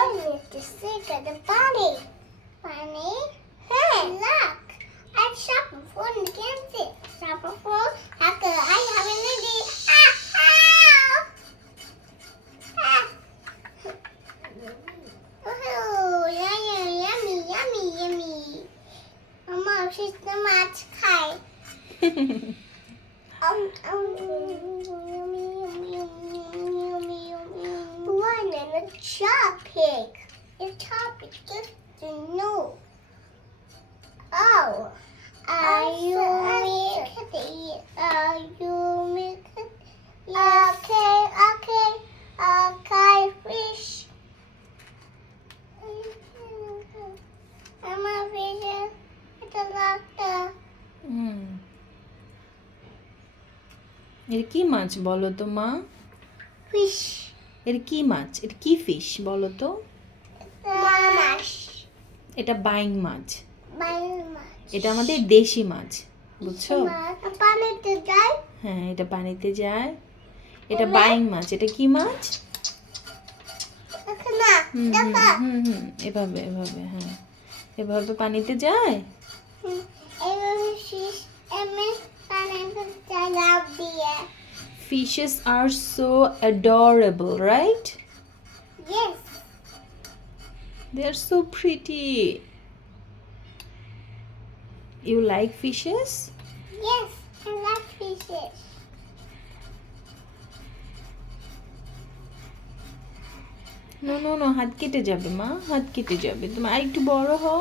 One is to stick at the bunny. Bunny? Hey, look. I shop a phone against it. Shop a phone. Hacker, I have an idea. Oh, yummy, yummy, yummy. Mama, she's the much kai. Yummy, yummy, yummy, yummy. One and a topic. The topic just to know. Oh, are you making? Are you making? Okay, okay, okay, fish. I'm a fish at the doctor. এর কি মাছ বলো তো মা? Fish. এর কি মাছ? এর কি ফিশ বলো তো? Mash. এটা বাইং মাছ। Mash. এটা আমাদের দেশি মাছ, বুঝছো? পানিতে যায়। হ্যাঁ, এটা পানিতে যায়। এটা বাইং মাছ। এটা কি মাছ? না, দেখো। এভাবে এভাবে, হ্যাঁ, এভাবে পানিতে যায়। এভাবে fish এমনি পানিতে যায় লাফ দিয়ে। Fishes are so adorable, right? Yes. They are so pretty. You like fishes? Yes, I like fishes. No, হাত কেটে যাবে মা, হাত কেটে যাবে। তুমি আরেকটু বড় হও।